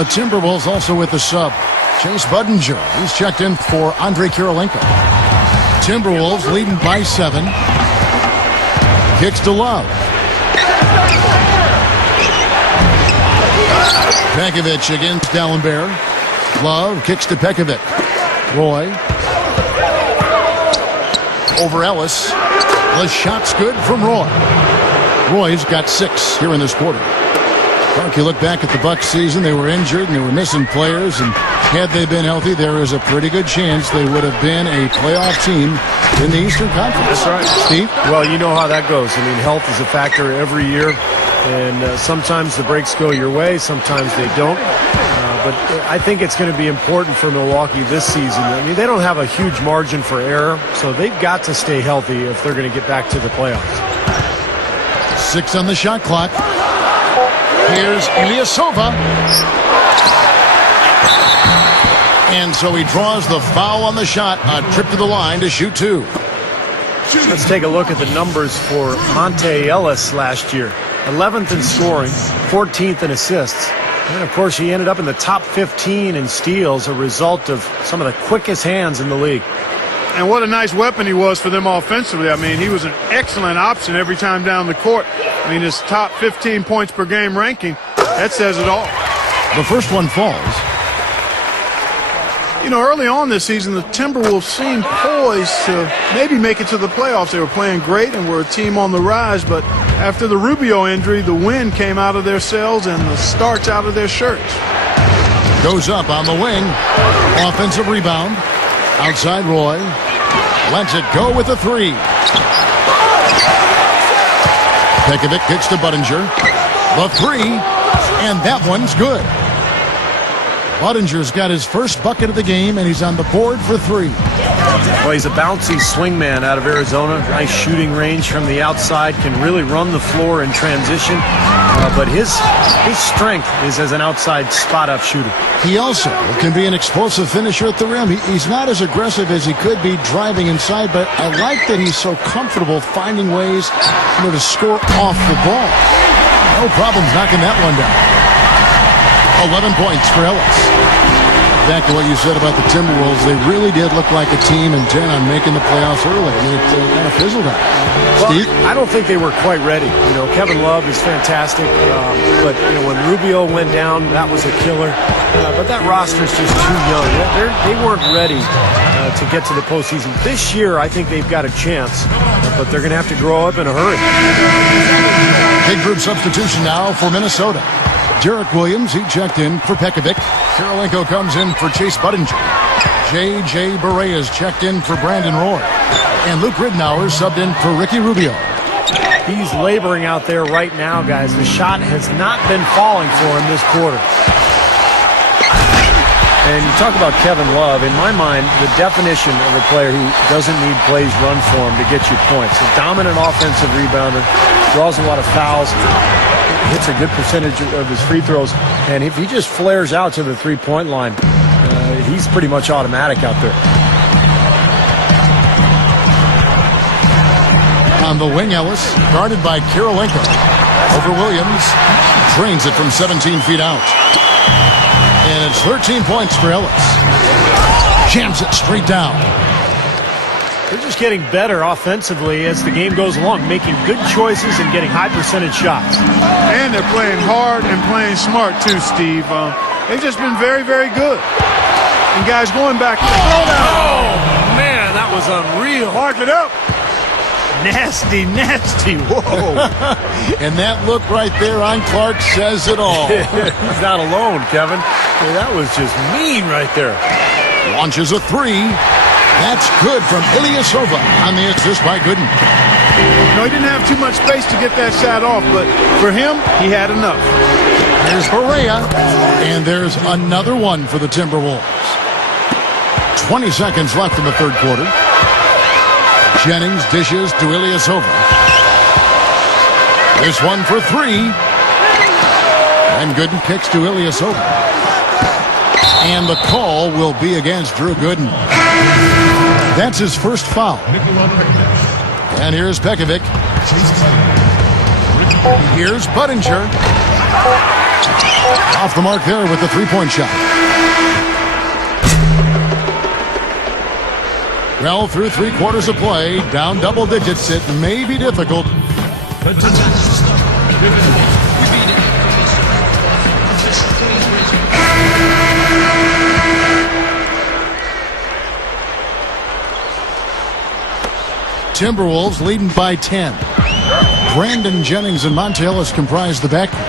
The Timberwolves also with the sub. Chase Budinger, he's checked in for Andrei Kirilenko. Timberwolves leading by 7. Kicks to Love. Pekovic against D'Alembert. Love kicks to Pekovic. Roy. Over Ellis. The shot's good from Roy. Roy's got 6 here in this quarter. Clark, you look back at the Bucks season, they were injured and they were missing players, and had they been healthy, there is a pretty good chance they would have been a playoff team in the Eastern Conference. That's right. Steve? Well, you know how that goes. I mean, health is a factor every year, and sometimes the breaks go your way, sometimes they don't. But I think it's going to be important for Milwaukee this season. I mean, they don't have a huge margin for error, so they've got to stay healthy if they're going to get back to the playoffs. 6 on the shot clock. Here's Ilyasova. And so he draws the foul on the shot. A trip to the line to shoot 2. Let's take a look at the numbers for Monte Ellis last year. 11th in scoring, 14th in assists. And, of course, he ended up in the top 15 in steals, a result of some of the quickest hands in the league. And what a nice weapon he was for them offensively. I mean, he was an excellent option every time down the court. I mean, his top 15 points per game ranking, that says it all. The first one falls. You know, early on this season, the Timberwolves seemed poised to maybe make it to the playoffs. They were playing great and were a team on the rise, but after the Rubio injury, the wind came out of their sails and the starch out of their shirts. Goes up on the wing. Offensive rebound. Outside Roy. Lets it go with a 3. Pekovic kicks to Budinger. The 3. And that one's good. Budinger's got his first bucket of the game, and he's on the board for 3. Well, he's a bouncy swingman out of Arizona. Nice shooting range from the outside. Can really run the floor in transition. But his strength is as an outside spot-up shooter. He also can be an explosive finisher at the rim. He's not as aggressive as he could be driving inside, but I like that he's so comfortable finding ways to score off the ball. No problems knocking that one down. 11 points for Ellis. Back to what you said about the Timberwolves, they really did look like a team intent on making the playoffs early, and it kind of fizzled out. Well, Steve? I don't think they were quite ready. You know, Kevin Love is fantastic, but you know, when Rubio went down, that was a killer. But that roster is just too young. They weren't ready to get to the postseason. This year, I think they've got a chance, but they're going to have to grow up in a hurry. Big group substitution now for Minnesota. Derek Williams, he checked in for Pekovic. Kirilenko comes in for Chase Budinger. J.J. Barea is checked in for Brandon Roy. And Luke Ridnour subbed in for Ricky Rubio. He's laboring out there right now, guys. The shot has not been falling for him this quarter. And you talk about Kevin Love. In my mind, the definition of a player who doesn't need plays run for him to get you points. A dominant offensive rebounder, draws a lot of fouls, hits a good percentage of his free throws, and if he just flares out to the three-point line, he's pretty much automatic out there. On the wing, Ellis, guarded by Kirilenko. Over Williams, drains it from 17 feet out. And it's 13 points for Ellis. Jams it straight down. They're just getting better offensively as the game goes along, making good choices and getting high percentage shots. And they're playing hard and playing smart too, Steve. They've just been very, very good. And guys, going back. Oh, man, that was unreal. Mark it up. Nasty, nasty. Whoa. And that look right there on Clark says it all. He's not alone, Kevin. That was just mean right there. Launches a 3. That's good from Ilyasova on the assist by Gooden. No, he didn't have too much space to get that shot off, but for him, he had enough. Here's Barea, and there's another one for the Timberwolves. 20 seconds left in the third quarter. Jennings dishes to Ilyasova. This one for 3. And Gooden kicks to Ilyasova. And the call will be against Drew Gooden. That's his first foul. And here's Pekovic. Here's Budinger. Off the mark there with the three-point shot. Well, through 3 quarters of play, down double digits, it may be difficult. Timberwolves leading by 10. Brandon Jennings and Monte Ellis comprise the backcourt.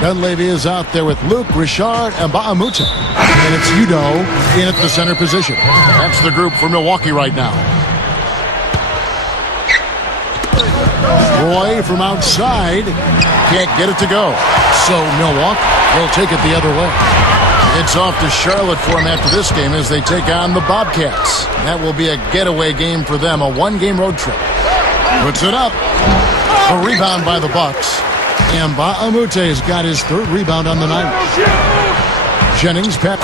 Dunleavy is out there with Luke, Richard, and Mbah-a-Moute. And it's Udoh in at the center position. That's the group for Milwaukee right now. Roy from outside can't get it to go. So Milwaukee will take it the other way. It's off to Charlotte for them after this game as they take on the Bobcats. That will be a getaway game for them, a 1-game road trip. Puts it up. A rebound by the Bucks. And Mbah-a-Moute has got his 3rd rebound on the night. Jennings, Pep.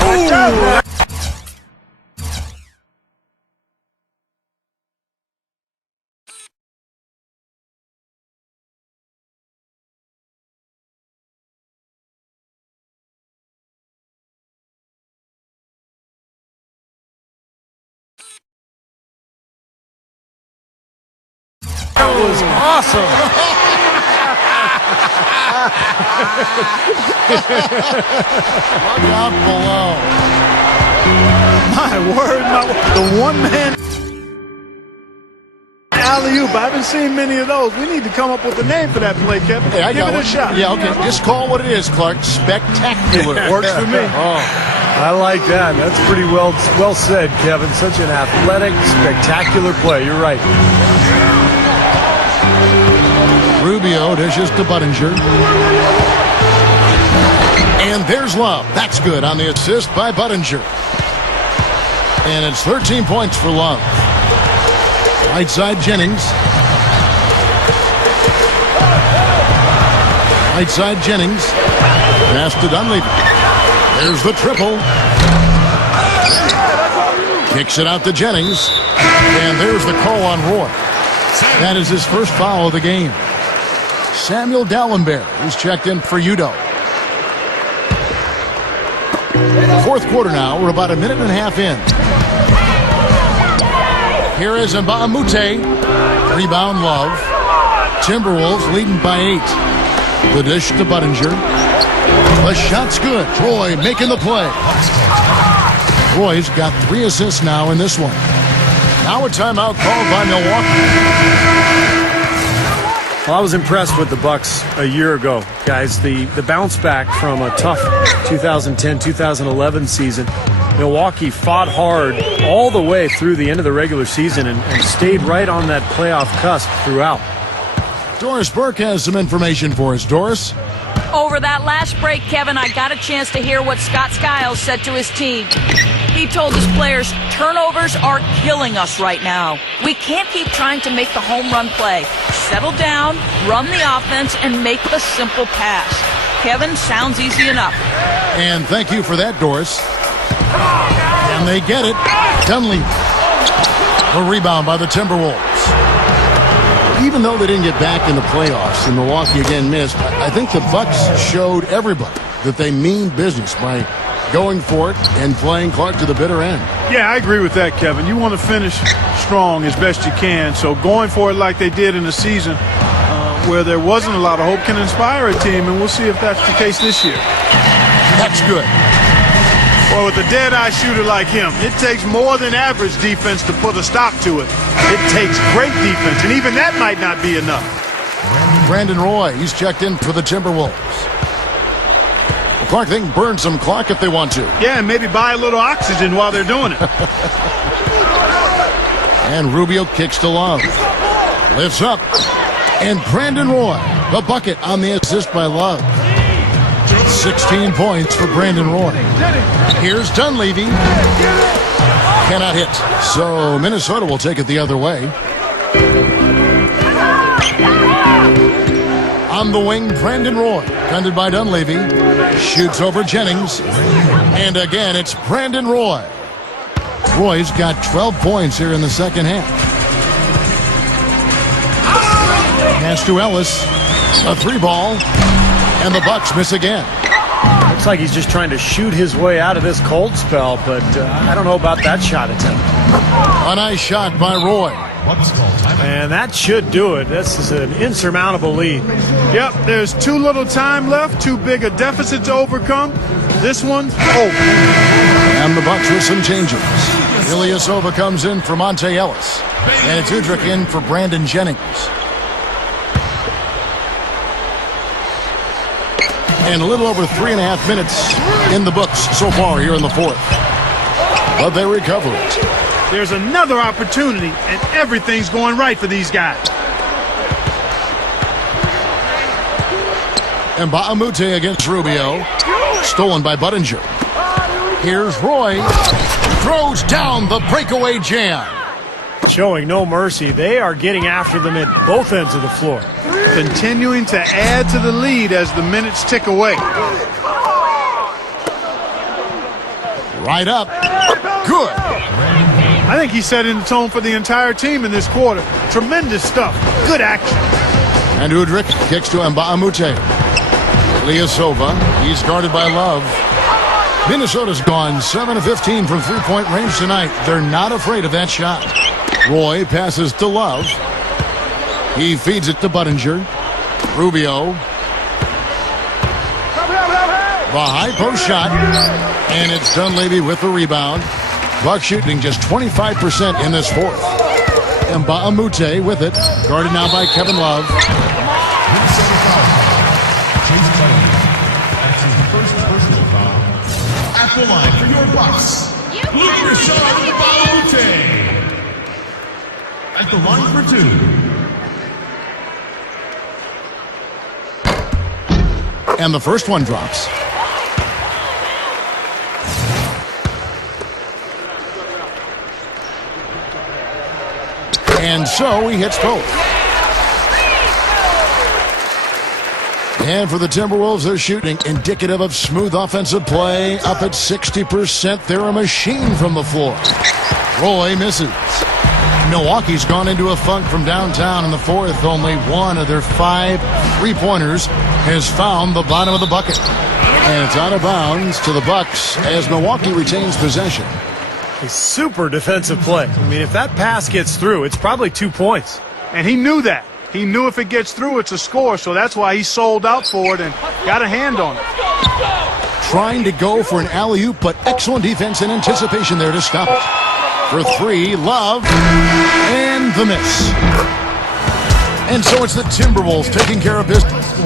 That was awesome. Look out below. My word, the one-man alley-oop. I haven't seen many of those. We need to come up with a name for that play, Kevin. Hey, Give it a shot. Yeah, okay. Just call it what it is, Clark. Spectacular. Works for me. Oh, I like that. That's pretty well said, Kevin. Such an athletic, spectacular play. You're right. Rubio dishes to Budinger. And there's Love. That's good on the assist by Budinger. And it's 13 points for Love. Right side Jennings. Right side Jennings. Pass to Dunleavy. There's the triple. Kicks it out to Jennings. And there's the call on Roy. That is his first foul of the game. Samuel Dalembert, who's checked in for Udoh. 4th quarter now. We're about a minute and a half in. Here is Mbah-a-Moute. Rebound Love. Timberwolves leading by 8. The dish to Budinger. The shot's good. Roy making the play. Roy's got 3 assists now in this one. Now a timeout called by Milwaukee. Well, I was impressed with the Bucks a year ago, guys. The bounce back from a tough 2010-2011 season. Milwaukee fought hard all the way through the end of the regular season and stayed right on that playoff cusp throughout. Doris Burke has some information for us. Doris? Over that last break, Kevin, I got a chance to hear what Scott Skiles said to his team. He told his players, turnovers are killing us right now. We can't keep trying to make the home run play. Settle down, run the offense, and make the simple pass. Kevin, sounds easy enough. And thank you for that, Doris. And they get it. Dunleavy. A rebound by the Timberwolves. Even though they didn't get back in the playoffs and Milwaukee again missed, I think the Bucks showed everybody that they mean business by going for it and playing Clark to the bitter end. Yeah, I agree with that, Kevin. You want to finish strong as best you can, so going for it like they did in the season where there wasn't a lot of hope can inspire a team, and we'll see if that's the case this year. That's good. Well, with a dead-eye shooter like him, it takes more than average defense to put a stop to it. It takes great defense, and even that might not be enough. Brandon Roy, he's checked in for the Timberwolves. Clark, they can burn some clock if they want to. Yeah, and maybe buy a little oxygen while they're doing it. And Rubio kicks to Love. Lifts up. And Brandon Roy, the bucket on the assist by Love. 16 points for Brandon Roy. Here's Dunleavy. Cannot hit. So Minnesota will take it the other way. On the wing, Brandon Roy, defended by Dunleavy. Shoots over Jennings. And again, it's Brandon Roy. Roy's got 12 points here in the second half. Pass to Ellis. A 3-ball. And the Bucks miss again. Looks like he's just trying to shoot his way out of this cold spell, but I don't know about that shot attempt. A nice shot by Roy. And that should do it. This is an insurmountable lead. Yep, there's too little time left, too big a deficit to overcome. This one's over. And the Bucks with some changes. Ilyasova comes in for Monte Ellis. And it's Udrich in for Brandon Jennings. And a little over 3.5 minutes in the books so far here in the fourth. But they recover it. There's another opportunity, and everything's going right for these guys. And Baamute against Rubio. Stolen by Budinger. Here's Roy. Throws down the breakaway jam. Showing no mercy. They are getting after them at both ends of the floor. Continuing to add to the lead as the minutes tick away. Right up. Good. I think he set in the tone for the entire team in this quarter. Tremendous stuff. Good action. And Udrich kicks to Mbaamute. Ilyasova. He's guarded by Love. Minnesota's gone 7 of 15 from three-point range tonight. They're not afraid of that shot. Roy passes to Love. He feeds it to Budinger. Rubio. The high post shot. And it's Dunleavy with the rebound. Buck shooting just 25% in this fourth. And Baamute with it. Guarded now by Kevin Love. At the line for your Bucks, Rashad Baamute. At the line for two. And the first one drops. And so he hits both. And for the Timberwolves, they're shooting indicative of smooth offensive play. Up at 60%. They're a machine from the floor. Roy misses. Milwaukee's gone into a funk from downtown in the fourth. Only one of their 5 3-pointers has found the bottom of the bucket. And it's out of bounds to the Bucks as Milwaukee retains possession. A super defensive play. I mean, if that pass gets through, it's probably 2 points. And he knew that. He knew if it gets through, it's a score, so that's why he sold out for it and got a hand on it. Trying to go for an alley-oop, but excellent defense and anticipation there to stop it. For 3, Love, and the miss. And so it's the Timberwolves taking care of business.